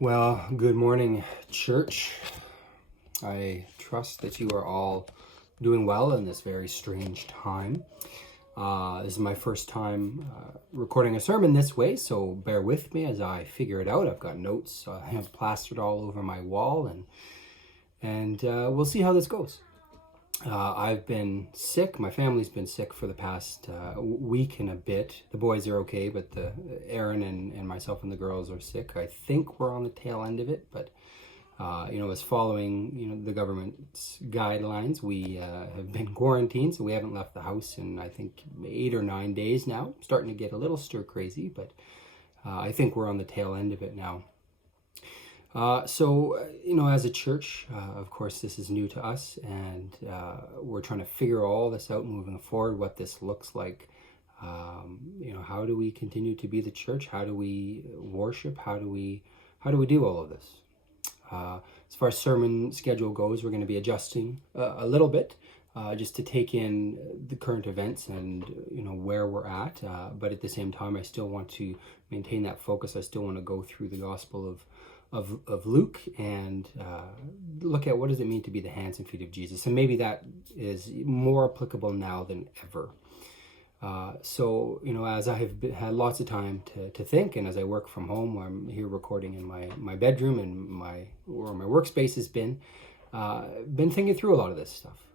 Well, good morning, church. I trust that you are all doing well in this very strange time. This is my first time recording a sermon this way, so bear with me as I figure it out. I've got notes I have plastered all over my wall, and we'll see how this goes. I've been sick. My family's been sick for the past week and a bit. The boys are okay, but Aaron and myself and the girls are sick. I think we're on the tail end of it, but as following the government's guidelines, we have been quarantined, so we haven't left the house in I think 8 or 9 days now. Starting to get a little stir crazy, but I think we're on the tail end of it now. As a church, of course, this is new to us, and we're trying to figure all this out moving forward, what this looks like. How do we continue to be the church? How do we worship? How do we do all of this? As far as sermon schedule goes, we're going to be adjusting a little bit, just to take in the current events and where we're at. But at the same time, I still want to maintain that focus. I still want to go through the Gospel of Luke and look at what does it mean to be the hands and feet of Jesus. And maybe that is more applicable now than ever. As I have had lots of time to think, and as I work from home, where I'm here recording in my bedroom and where my workspace has been thinking through a lot of this stuff.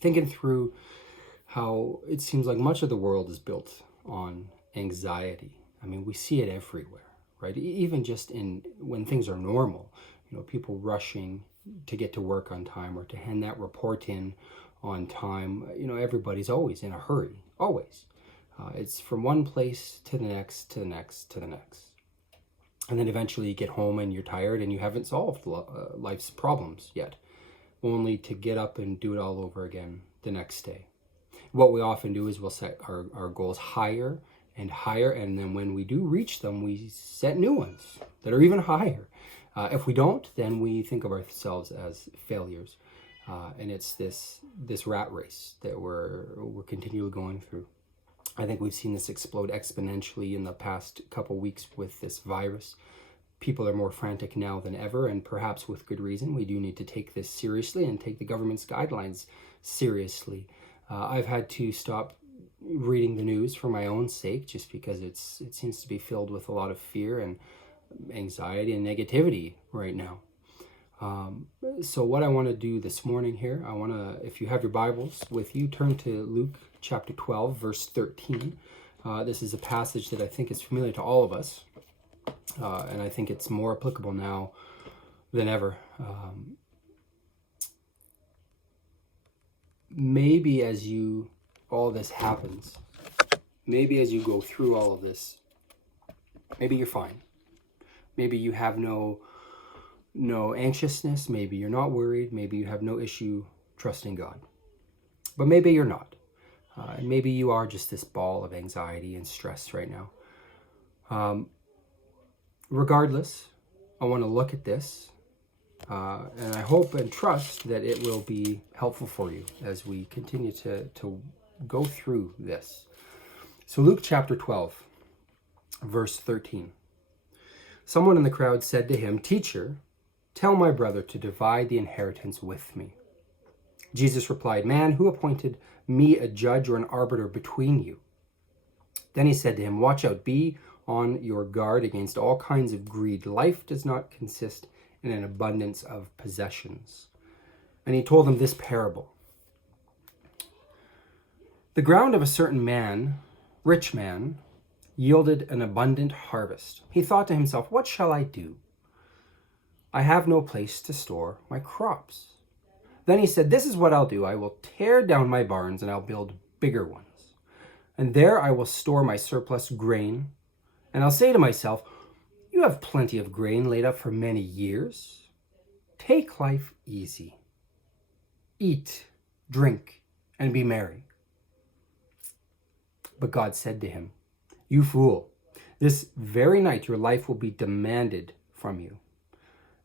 Thinking through how it seems like much of the world is built on anxiety. I mean, we see it everywhere. Right? Even just when things are normal, people rushing to get to work on time or to hand that report in on time. Everybody's always in a hurry, always. It's from one place to the next, to the next, to the next. And then eventually you get home and you're tired and you haven't solved life's problems yet, only to get up and do it all over again the next day. What we often do is we'll set our goals higher and higher, and then when we do reach them, we set new ones that are even higher. If we don't, then we think of ourselves as failures, and it's this rat race that we're continually going through. I think we've seen this explode exponentially in the past couple weeks with this virus. People are more frantic now than ever, and perhaps with good reason. We do need to take this seriously and take the government's guidelines seriously. I've had to stop reading the news for my own sake, just because it seems to be filled with a lot of fear and anxiety and negativity right now. So what I want to do this morning here, if you have your Bibles with you, turn to Luke chapter 12, verse 13. This is a passage that I think is familiar to all of us, and I think it's more applicable now than ever. Maybe as all this happens, maybe as you go through all of this, maybe you're fine. Maybe you have no anxiousness. Maybe you're not worried. Maybe you have no issue trusting God. But maybe you're not. And maybe you are just this ball of anxiety and stress right now. Regardless, I want to look at this, and I hope and trust that it will be helpful for you as we continue to go through this. So Luke chapter 12, verse 13. Someone in the crowd said to him, "Teacher, tell my brother to divide the inheritance with me." Jesus replied, "Man, who appointed me a judge or an arbiter between you?" Then he said to him, "Watch out, be on your guard against all kinds of greed. Life does not consist in an abundance of possessions." And he told him this parable. The ground of a certain rich man, yielded an abundant harvest. He thought to himself, "What shall I do? I have no place to store my crops." Then he said, "This is what I'll do. I will tear down my barns and I'll build bigger ones. And there I will store my surplus grain. And I'll say to myself, you have plenty of grain laid up for many years. Take life easy. Eat, drink, and be merry." But God said to him, "You fool, this very night your life will be demanded from you.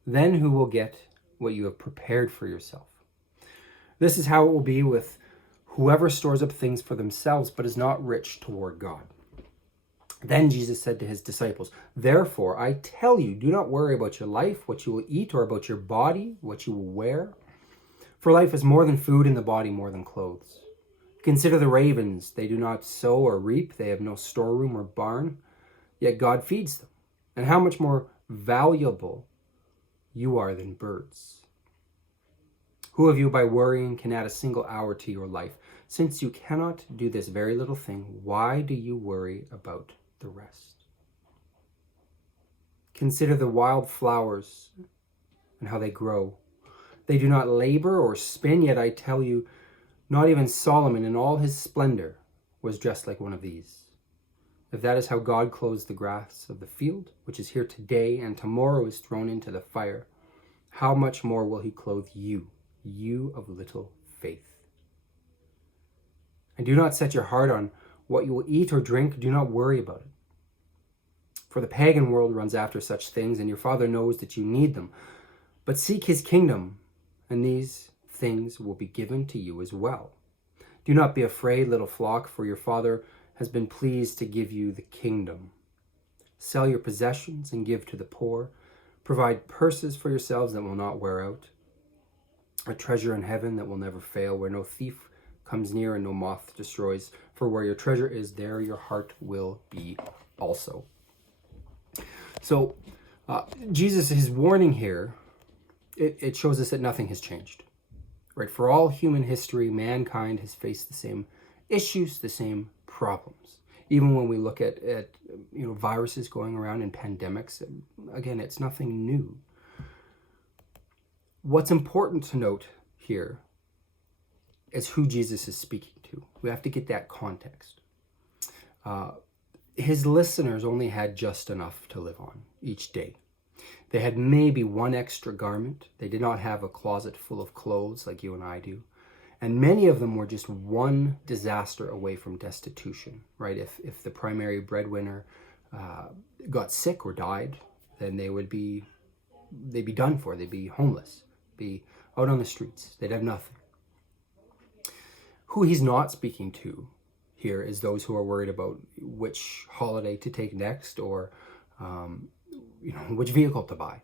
Then who will get what you have prepared for yourself? This is how it will be with whoever stores up things for themselves but is not rich toward God." Then Jesus said to his disciples, "Therefore, I tell you, do not worry about your life, what you will eat, or about your body, what you will wear. For life is more than food, and the body more than clothes. Consider the ravens. They do not sow or reap. They have no storeroom or barn, yet God feeds them. And how much more valuable you are than birds. Who of you by worrying can add a single hour to your life? Since you cannot do this very little thing, why do you worry about the rest? Consider the wild flowers and how they grow. They do not labor or spin, yet I tell you, not even Solomon in all his splendor was dressed like one of these. If that is how God clothes the grass of the field, which is here today and tomorrow is thrown into the fire, how much more will he clothe you, you of little faith? And do not set your heart on what you will eat or drink. Do not worry about it. For the pagan world runs after such things, and your Father knows that you need them. But seek his kingdom, and these things will be given to you as well. Do not be afraid, little flock, for your Father has been pleased to give you the kingdom. Sell your possessions and give to the poor. Provide purses for yourselves that will not wear out, a treasure in heaven that will never fail, where no thief comes near and no moth destroys. For where your treasure is, there your heart will be also." So Jesus, his warning here, it shows us that nothing has changed. Right? For all human history, mankind has faced the same issues, the same problems. Even when we look at viruses going around and pandemics, again, it's nothing new. What's important to note here is who Jesus is speaking to. We have to get that context. His listeners only had just enough to live on each day. They had maybe one extra garment. They did not have a closet full of clothes like you and I do. And many of them were just one disaster away from destitution, right? If the primary breadwinner got sick or died, then they'd be done for. They'd be homeless, be out on the streets. They'd have nothing. Who he's not speaking to here is those who are worried about which holiday to take next, or which vehicle to buy.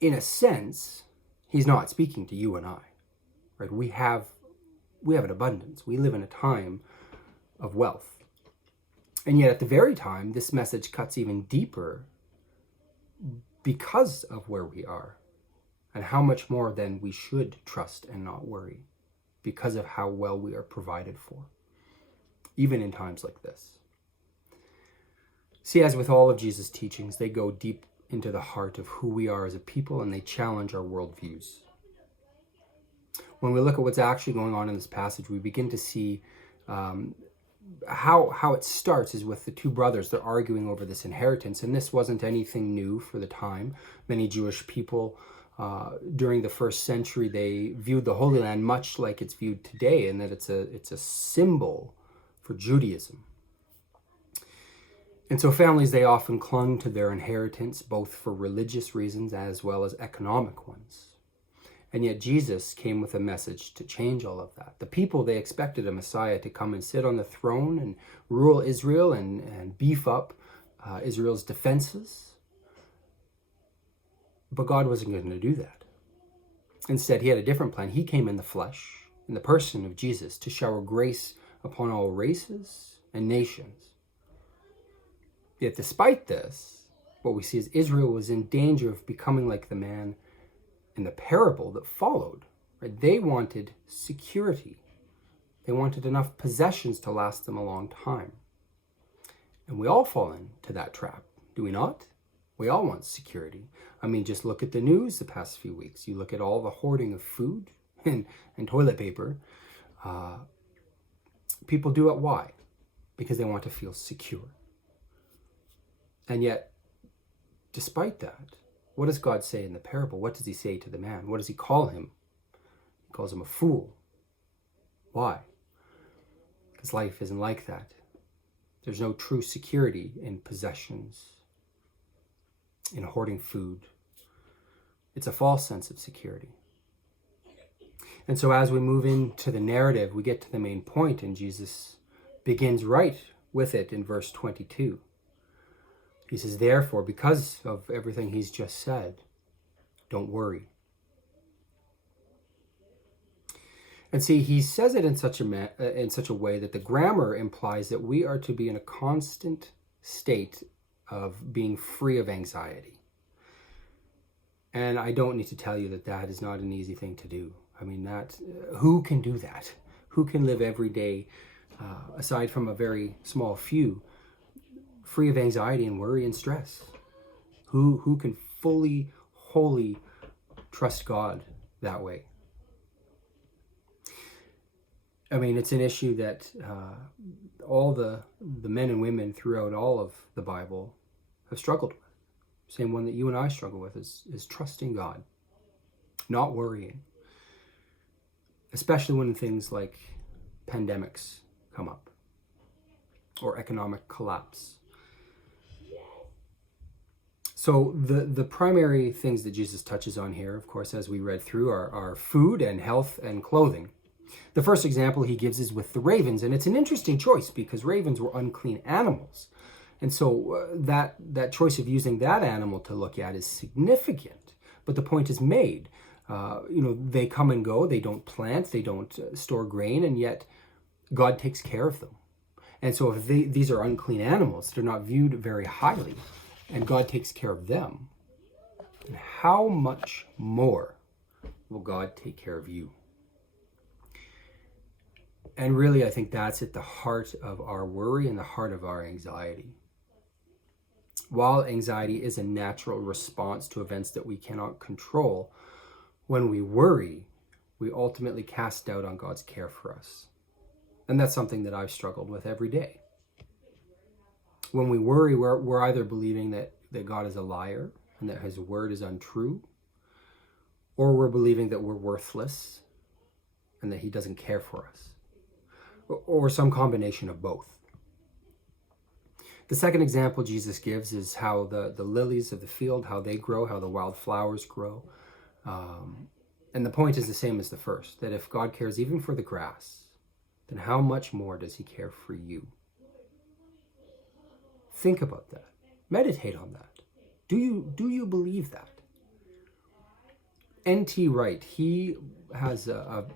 In a sense, he's not speaking to you and I, right? We have an abundance. We live in a time of wealth. And yet at the very time, this message cuts even deeper because of where we are, and how much more then we should trust and not worry because of how well we are provided for, even in times like this. See, as with all of Jesus' teachings, they go deep into the heart of who we are as a people, and they challenge our worldviews. When we look at what's actually going on in this passage, we begin to see how it starts is with the two brothers. They're arguing over this inheritance, and this wasn't anything new for the time. Many Jewish people during the first century, they viewed the Holy Land much like it's viewed today, in that it's a symbol for Judaism. And so families, they often clung to their inheritance, both for religious reasons as well as economic ones. And yet Jesus came with a message to change all of that. The people, they expected a Messiah to come and sit on the throne and rule Israel and beef up Israel's defenses. But God wasn't going to do that. Instead, he had a different plan. He came in the flesh, in the person of Jesus, to shower grace upon all races and nations. Yet despite this, what we see is Israel was in danger of becoming like the man in the parable that followed. Right? They wanted security. They wanted enough possessions to last them a long time. And we all fall into that trap, do we not? We all want security. I mean, just look at the news the past few weeks. You look at all the hoarding of food and toilet paper. People do it. Why? Because they want to feel secure. And yet, despite that, what does God say in the parable? What does he say to the man? What does he call him? He calls him a fool. Why? Because life isn't like that. There's no true security in possessions, in hoarding food. It's a false sense of security. And so as we move into the narrative, we get to the main point, and Jesus begins right with it in verse 22. He says, therefore, because of everything he's just said, don't worry. And see, he says it in such a way that the grammar implies that we are to be in a constant state of being free of anxiety. And I don't need to tell you that that is not an easy thing to do. I mean, who can do that? Who can live every day, aside from a very small few, free of anxiety and worry and stress? Who can fully, wholly trust God that way? I mean, it's an issue that all the men and women throughout all of the Bible have struggled with. Same one that you and I struggle with is trusting God, not worrying. Especially when things like pandemics come up or economic collapse. So the primary things that Jesus touches on here, of course, as we read through, are food and health and clothing. The first example he gives is with the ravens, and it's an interesting choice because ravens were unclean animals. And so that choice of using that animal to look at is significant. But the point is made. They come and go, they don't plant, they don't store grain, and yet God takes care of them. And so if these are unclean animals, they're not viewed very highly, and God takes care of them, and how much more will God take care of you? And really, I think that's at the heart of our worry and the heart of our anxiety. While anxiety is a natural response to events that we cannot control, when we worry, we ultimately cast doubt on God's care for us. And that's something that I've struggled with every day. When we worry, we're either believing that God is a liar and that his word is untrue, or we're believing that we're worthless and that he doesn't care for us, or some combination of both. The second example Jesus gives is how the lilies of the field, how they grow, how the wild flowers grow. And the point is the same as the first, that if God cares even for the grass, then how much more does he care for you? Think about that. Meditate on that. Do you believe that? N.T. Wright, he has a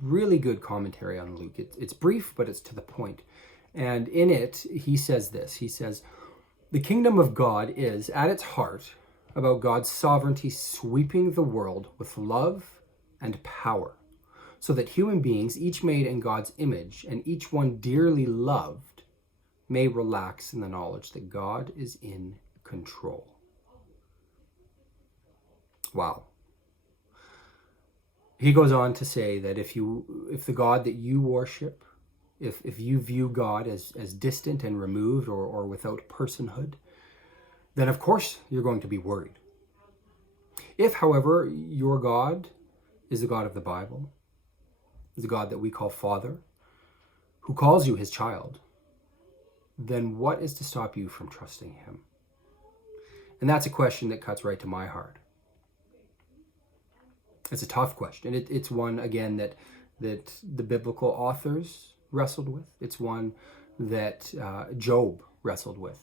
really good commentary on Luke. It's brief, but it's to the point. And in it, he says this. He says, the kingdom of God is, at its heart, about God's sovereignty sweeping the world with love and power, so that human beings, each made in God's image and each one dearly loved, may relax in the knowledge that God is in control. Wow. He goes on to say that if the God that you worship, if you view God as distant and removed or without personhood, then of course you're going to be worried. If, however, your God is the God of the Bible, is the God that we call Father, who calls you his child, then what is to stop you from trusting him? And that's a question that cuts right to my heart. It's a tough question. It's one, again, that the biblical authors wrestled with. It's one that Job wrestled with.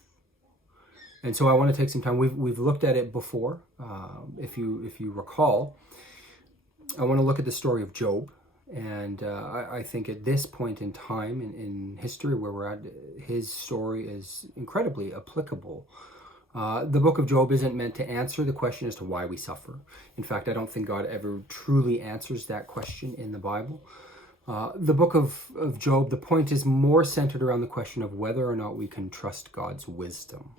And so I want to take some time. We've looked at it before. If you recall, I want to look at the story of Job. And I think at this point in time in history where we're at, his story is incredibly applicable. The book of Job isn't meant to answer the question as to why we suffer. In fact, I don't think God ever truly answers that question in the Bible. The book of Job, the point is more centered around the question of whether or not we can trust God's wisdom.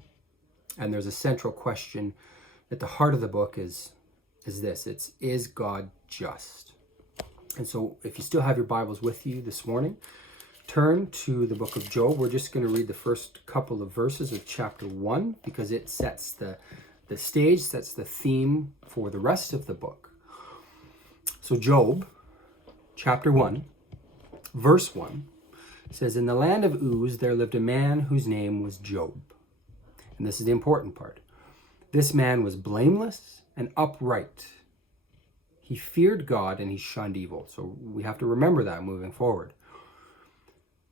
And there's a central question at the heart of the book is this. Is God just? And so if you still have your Bibles with you this morning, turn to the book of Job. We're just going to read the first couple of verses of chapter 1 because it sets the stage, sets the theme for the rest of the book. So Job, chapter 1, verse 1, says, in the land of Uz there lived a man whose name was Job. And this is the important part. This man was blameless and upright. He feared God and he shunned evil. So we have to remember that moving forward.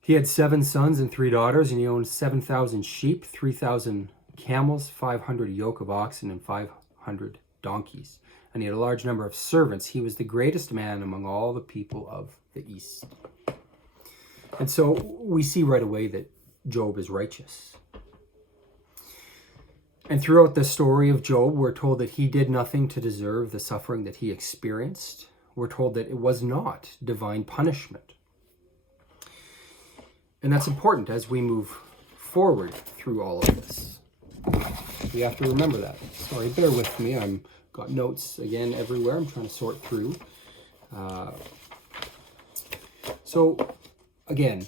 He had 7 sons and 3 daughters, and he owned 7,000 sheep, 3,000 camels, 500 yoke of oxen, and 500 donkeys. And he had a large number of servants. He was the greatest man among all the people of the East. And so we see right away that Job is righteous. And throughout the story of Job, we're told that he did nothing to deserve the suffering that he experienced. We're told that it was not divine punishment. And that's important as we move forward through all of this. We have to remember that. Sorry, bear with me. I've got notes again everywhere. I'm trying to sort through. So, again,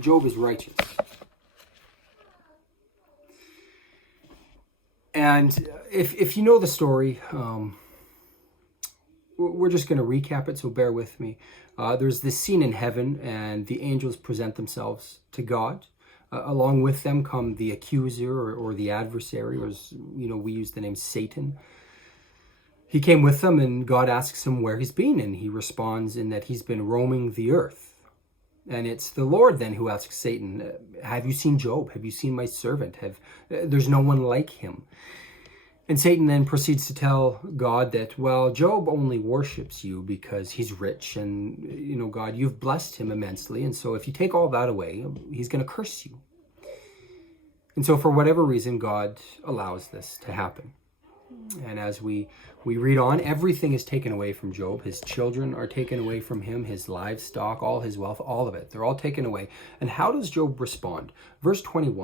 Job is righteous. And if you know the story, we're just going to recap it, so bear with me. There's this scene in heaven, and the angels present themselves to God. Along with them come the accuser or the adversary, or as we use the name Satan. He came with them, and God asks him where he's been, and he responds in that he's been roaming the earth. And it's the Lord then who asks Satan, have you seen Job? Have you seen my servant? There's no one like him. And Satan then proceeds to tell God that, well, Job only worships you because he's rich and, God, you've blessed him immensely. And so if you take all that away, he's going to curse you. And so for whatever reason, God allows this to happen. And as we read on, everything is taken away from Job. His children are taken away from him, his livestock, all his wealth, all of it. They're all taken away. And how does Job respond? Verse 20,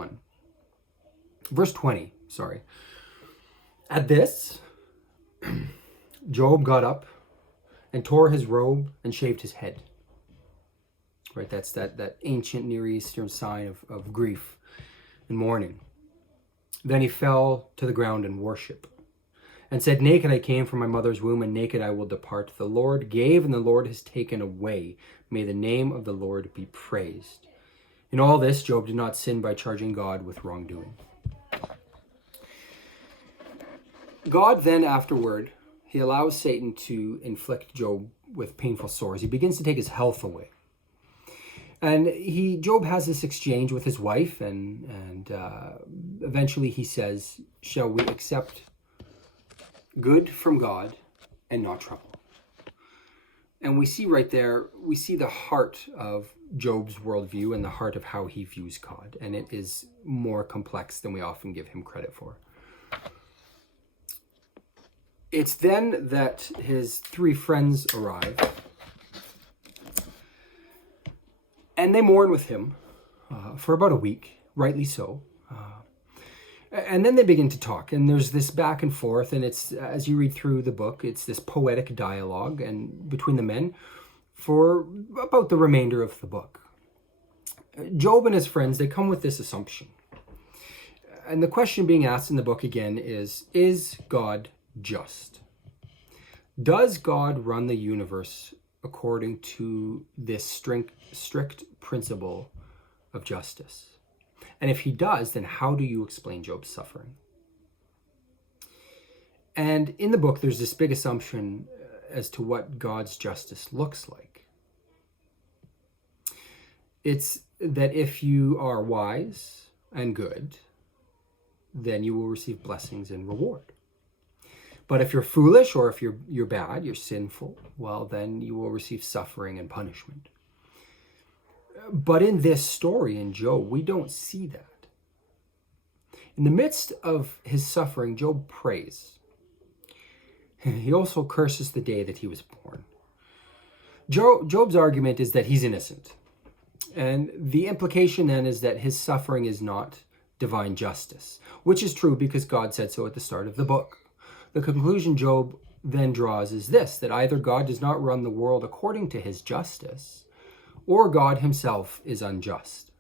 At this, Job got up and tore his robe and shaved his head. Right, that's that ancient Near Eastern sign of grief and mourning. Then he fell to the ground in worship and said, naked I came from my mother's womb, and naked I will depart. The Lord gave, and the Lord has taken away. May the name of the Lord be praised. In all this, Job did not sin by charging God with wrongdoing. God then afterward, he allows Satan to inflict Job with painful sores. He begins to take his health away. And Job has this exchange with his wife, and eventually he says, shall we accept good from God and not trouble? And we see right there, we see the heart of Job's worldview and the heart of how he views God. And it is more complex than we often give him credit for. It's then that his 3 friends arrive, and they mourn with him for about a week, rightly so. And then they begin to talk, and there's this back and forth, and it's, as you read through the book, it's this poetic dialogue and between the men for about the remainder of the book. Job and his friends, they come with this assumption. And the question being asked in the book again is God just? Does God run the universe according to this strict principle of justice? And if he does, then how do you explain Job's suffering? And in the book, there's this big assumption as to what God's justice looks like. It's that if you are wise and good, then you will receive blessings and reward. But if you're foolish, or if you're bad, you're sinful, well, then you will receive suffering and punishment. But in this story in Job, we don't see that. In the midst of his suffering, Job prays. He also curses the day that he was born. Job's argument is that he's innocent. And the implication then is that his suffering is not divine justice, which is true because God said so at the start of the book. The conclusion Job then draws is this, that either God does not run the world according to his justice, or God himself is unjust.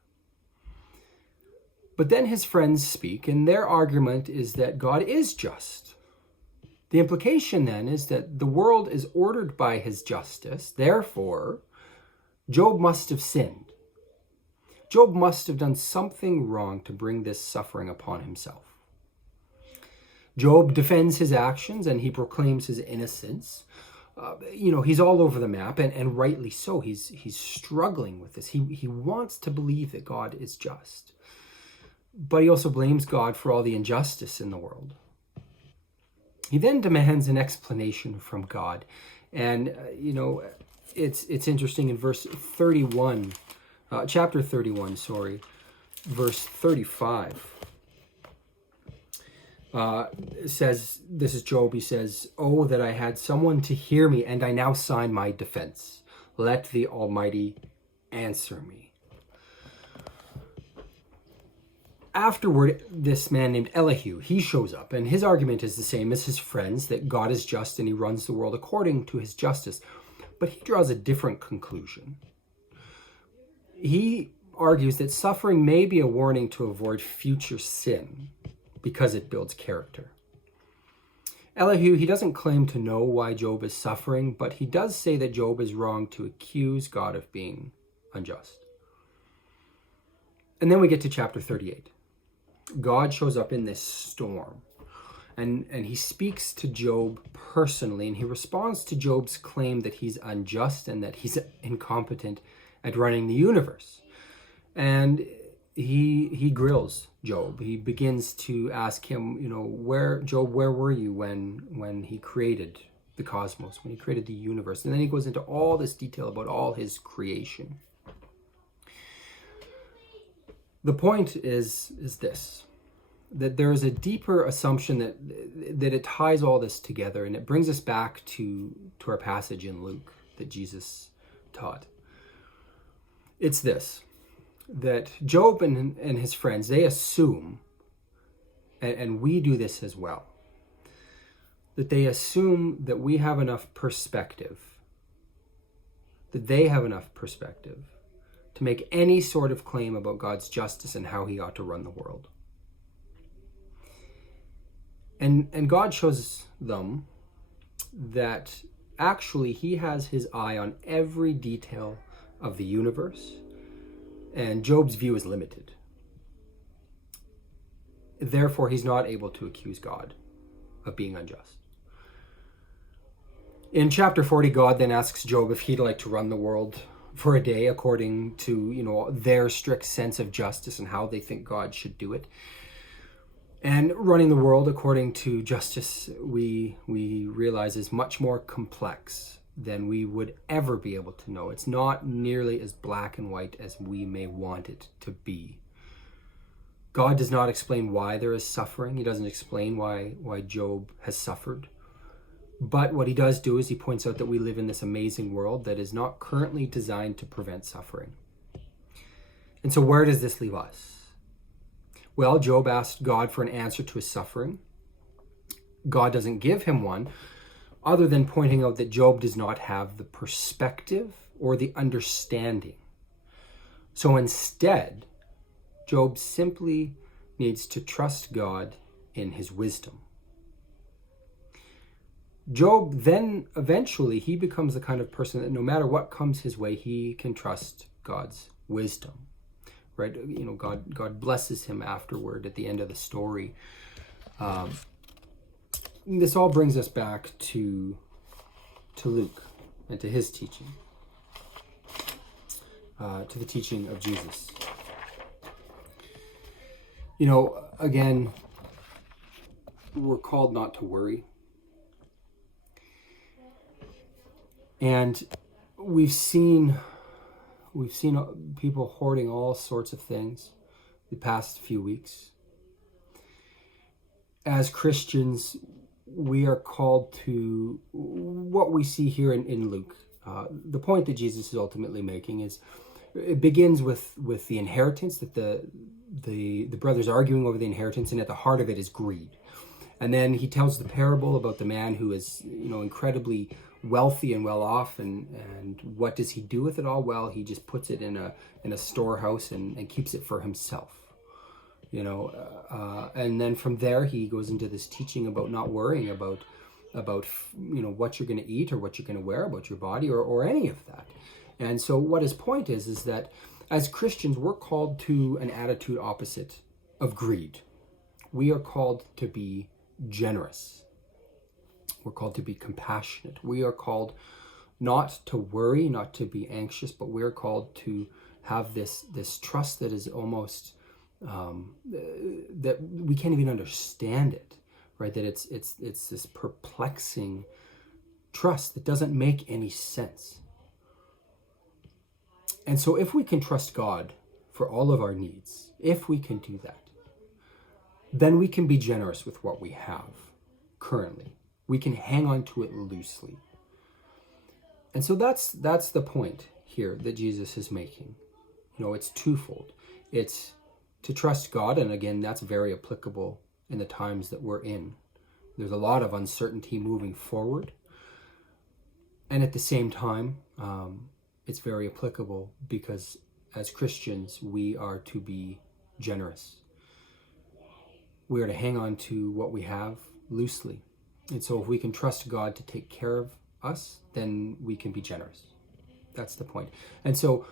But then his friends speak, and their argument is that God is just. The implication then is that the world is ordered by his justice, therefore, Job must have sinned. Job must have done something wrong to bring this suffering upon himself. Job defends his actions and he proclaims his innocence. He's all over the map, and rightly so. He's struggling with this. He wants to believe that God is just, but he also blames God for all the injustice in the world. He then demands an explanation from God, and it's interesting in verse 31, chapter 31, verse 35. Says, this is Job, he says, "Oh, that I had someone to hear me, and I now sign my defense. Let the Almighty answer me." Afterward, this man named Elihu, he shows up, and his argument is the same as his friends, that God is just and he runs the world according to his justice. But he draws a different conclusion. He argues that suffering may be a warning to avoid future sin, because it builds character. Elihu, he doesn't claim to know why Job is suffering, but he does say that Job is wrong to accuse God of being unjust. And then we get to chapter 38. God shows up in this storm, and he speaks to Job personally, and he responds to Job's claim that he's unjust and that he's incompetent at running the universe. And he grills Job. He begins to ask him, where were you when he created the cosmos, when he created the universe? And then he goes into all this detail about all his creation. The point is this, that there is a deeper assumption that it ties all this together, and it brings us back to our passage in Luke that Jesus taught. It's this, that Job and his friends, they assume, and we do this as well, that they assume that we have enough perspective, that they have enough perspective to make any sort of claim about God's justice and how he ought to run the world. And God shows them that actually he has his eye on every detail of the universe, and Job's view is limited. Therefore, he's not able to accuse God of being unjust. In chapter 40, God then asks Job if he'd like to run the world for a day according to, their strict sense of justice and how they think God should do it. And running the world according to justice, we realize, is much more complex than we would ever be able to know. It's not nearly as black and white as we may want it to be. God does not explain why there is suffering. He doesn't explain why Job has suffered. But what he does do is he points out that we live in this amazing world that is not currently designed to prevent suffering. And so where does this leave us? Well, Job asked God for an answer to his suffering. God doesn't give him one, other than pointing out that Job does not have the perspective or the understanding. So instead, Job simply needs to trust God in his wisdom. Job then eventually, he becomes the kind of person that no matter what comes his way, he can trust God's wisdom. Right? God blesses him afterward at the end of the story. This all brings us back to Luke and to his teaching, to the teaching of Jesus. Again, we're called not to worry. And we've seen people hoarding all sorts of things the past few weeks. As Christians, we are called to what we see here in Luke. The point that Jesus is ultimately making is, it begins with the inheritance, that the brothers arguing over the inheritance, and at the heart of it is greed. And then he tells the parable about the man who is, incredibly wealthy and well off, and what does he do with it all? Well, he just puts it in a storehouse and keeps it for himself. And then from there he goes into this teaching about not worrying about what you're going to eat or what you're going to wear, about your body or any of that. And so what his point is that as Christians, we're called to an attitude opposite of greed. We are called to be generous. We're called to be compassionate. We are called not to worry, not to be anxious, but we're called to have this trust that is almost that we can't even understand it, right? That it's this perplexing trust that doesn't make any sense. And so if we can trust God for all of our needs, if we can do that, then we can be generous with what we have currently. We can hang on to it loosely. And so that's the point here that Jesus is making. You know, it's twofold. It's to trust God, and again, that's very applicable in the times that we're in. There's a lot of uncertainty moving forward. And at the same time, it's very applicable because as Christians, we are to be generous. We are to hang on to what we have loosely. And so if we can trust God to take care of us, then we can be generous. That's the point. And so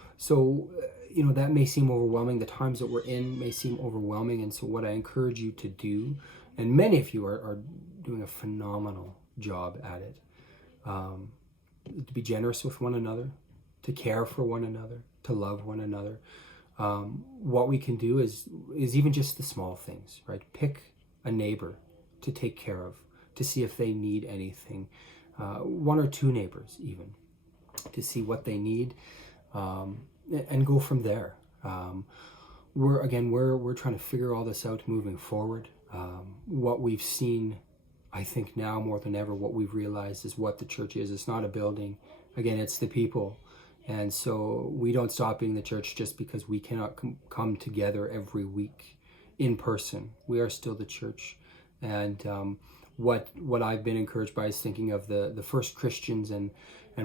you know, that may seem overwhelming. The times that we're in may seem overwhelming. And so what I encourage you to do, and many of you are doing a phenomenal job at it, to be generous with one another, to care for one another, to love one another. What we can do is even just the small things, right? Pick a neighbor to take care of, to see if they need anything. One or two neighbors even, to see what they need, and go from there. We're trying to figure all this out moving forward. What we've seen, I think now more than ever, what we've realized is what the church is. It's not a building. Again, it's the people. And so we don't stop being the church just because we cannot come together every week in person. We are still the church. And what I've been encouraged by is thinking of the first Christians and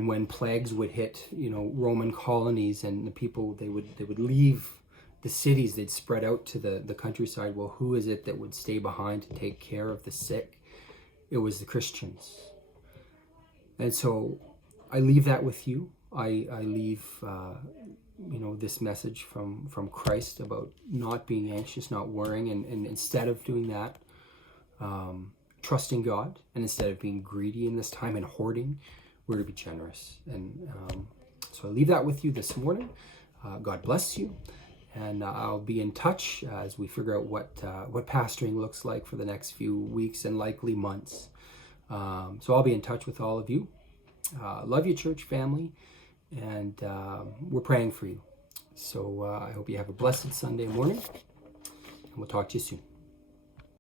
when plagues would hit, you know, Roman colonies, and the people, they would leave the cities, they'd spread out to the countryside. Well, who is it that would stay behind to take care of the sick? It was the Christians. And so I leave that with you. I leave you know, this message from Christ about not being anxious, not worrying, and instead of doing that, trusting God, and instead of being greedy in this time and hoarding, we're to be generous. And so I leave that with you this morning. God bless you, and I'll be in touch as we figure out what pastoring looks like for the next few weeks and likely months. So I'll be in touch with all of you. Love you, church family, and we're praying for you. So I hope you have a blessed Sunday morning, and we'll talk to you soon.